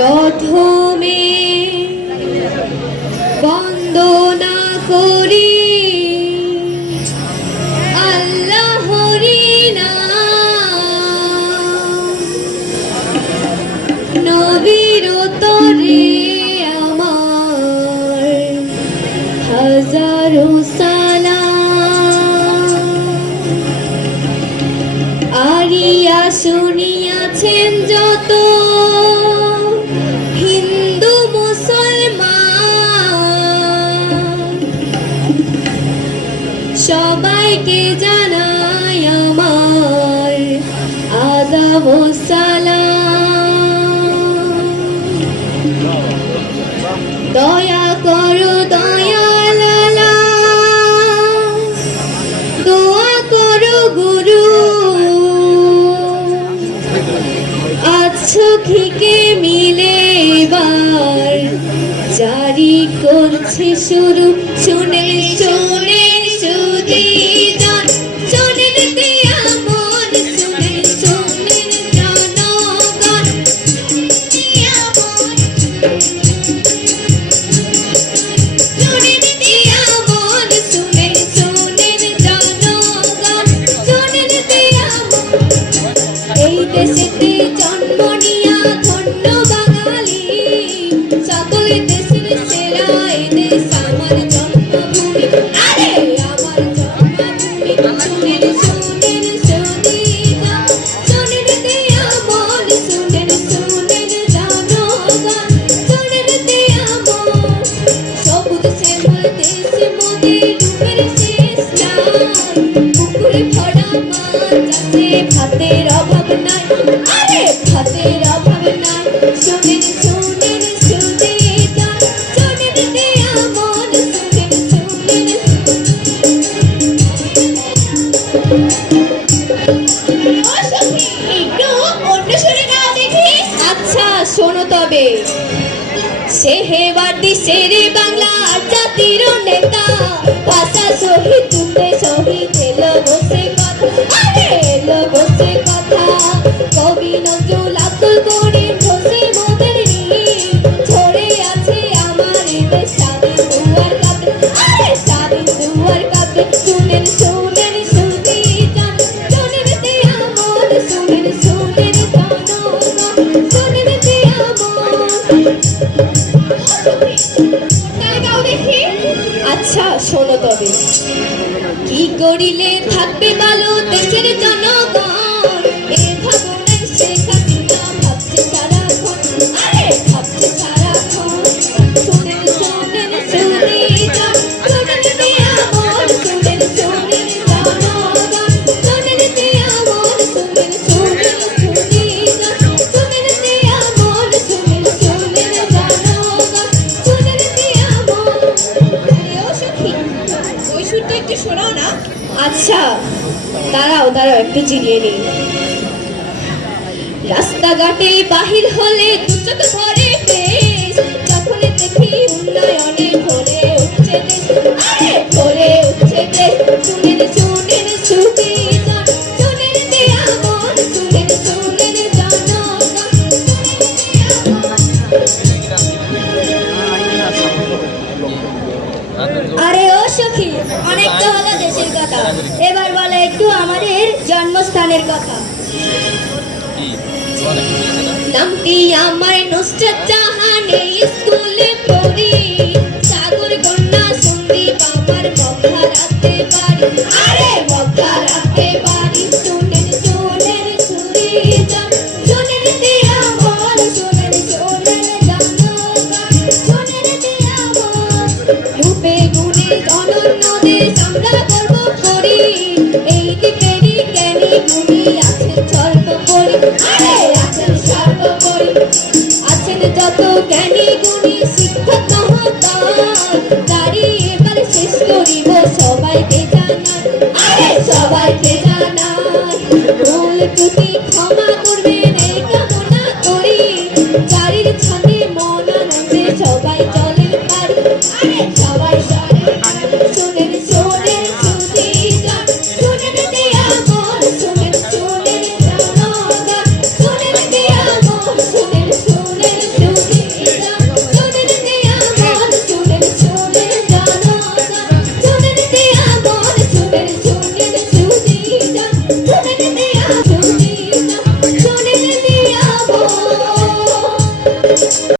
প্রথমে বন্দনা করি আল্লাহরি নাম, নবীর তরে আমার হাজারো সালাম। আরিয়া শুনিয়াছেন যত হিন্দু মুসলমান, সবাইকে জানাই আমার আদাব ও সালাম। দয়া করো দয়াল আল্লাহ, দোয়া করো গুরু, আজ সখীকে মিলে এবার জারি করছে শুরু। শুনে শুনে শুধু যান, শোনেন দিয়া মন, শুনে শুনে জনগণ, দিয়া মন, শোনেন দিয়া মন, শুনে শুনে জনগণ, শোনেন দিয়া মন। এই দেশেতে জন্ম নিয়া ধন্য বাঙালি, সকল দেশের সেরা এ দেশ আমার জন্মভূমি। আরে আমার জন্মভূমি, শুনেন শুনেন সদিকা, শোনেন দিয়া মন, শুনেন শুনেন জনগণ, শোনেন দিয়া মন। সবুজ শ্যামল দেশ মোদের রূপের শেষ নাই, পুকুরে ভরা মাছ আছে, ভাতের অভাব নাই, আরে ভাতের অভাব নাই। শোনেন শুনেন সুদিকা, শোনেন দিয়া মন, শুনেন শুনেন। ও সখী, একটু অন্য সুরে গাও দেখি। আচ্ছা শোনো তবে। সেহেবাদি শেরে বাংলা জাতির নেতা, ভাষা শহীদ তুলে শহীদ এলো বসে কথা, আরে এলো বসে কথা। কবি নজরুল আব্দুল করিম বসে মোদের নিয়ে, ঝরে আছে আমার এদের স্বাধীন দুয়ার কাঁপে, আরে স্বাধীন দুয়ার কাঁপে। শুনেন শুনেন শুধু যান, শোনেন দিয়া মন, শুনেন শুনেন জনগণ, শোনেন দিয়া মন। আচ্ছা শোনো তবে। কি করিলে থাকবে ভালো দেশের জনগণ, এ ভাবনায় শেখ হাসিনা ভাবছে সারাক্ষণ, আরে ভাবছে সারাক্ষণ। শুনেন শুনেন শুধু যান, শোনেন দিয়া মন, শুনেন শুনেন জনগণ, শোনেন দিয়া মন, শুনেন শুনেন শুধু যান, শোনেন দিয়া মন, শুনেন শুনেন জনগণ, শোনেন দিয়া মন। আরে ও সখী, ওই সুরটা একটু শোনাও না। আচ্ছা দাঁড়াও দাঁড়াও, একটু জিরিয়ে নিই। রাস্তাঘাটে বাহির হলে দু চোখ ভরে বেশ, যখন দেখি উন্নয়নে ভরে উঠছে দেশ, আরে ভরে উঠছে দেশ। শুনেন শুনেন শুধু যান, শোনেন দিয়া মন, শুনেন শুনেন জনগণ, শোনেন দিয়া মন। আরে ও সখী, অনেক তো হলো দেশের কথা, এবার বলো একটু আমাদের জন্মস্থানের কথা। নামটি আমার নুসরাত জাহান, এই স্কুলে পড়ি, সাগর কন্যা সন্দীপ আমার বখারাতে বাড়ি, আরে বখারাতে বাড়ি। শুনেন শুনেন সুরি যান, শোনেন দিয়া মন, শোনেন শোনেন জনগণ, শোনেন দিয়া মন। রূপে গুণে অনন্য দেশ আমরা গর্ব করি, এই দ্বীপেরই জ্ঞানী গুণী আছেন সর্বোপরি, আরে আছেন সর্বোপরি। আছেন যত জ্ঞানী গুণী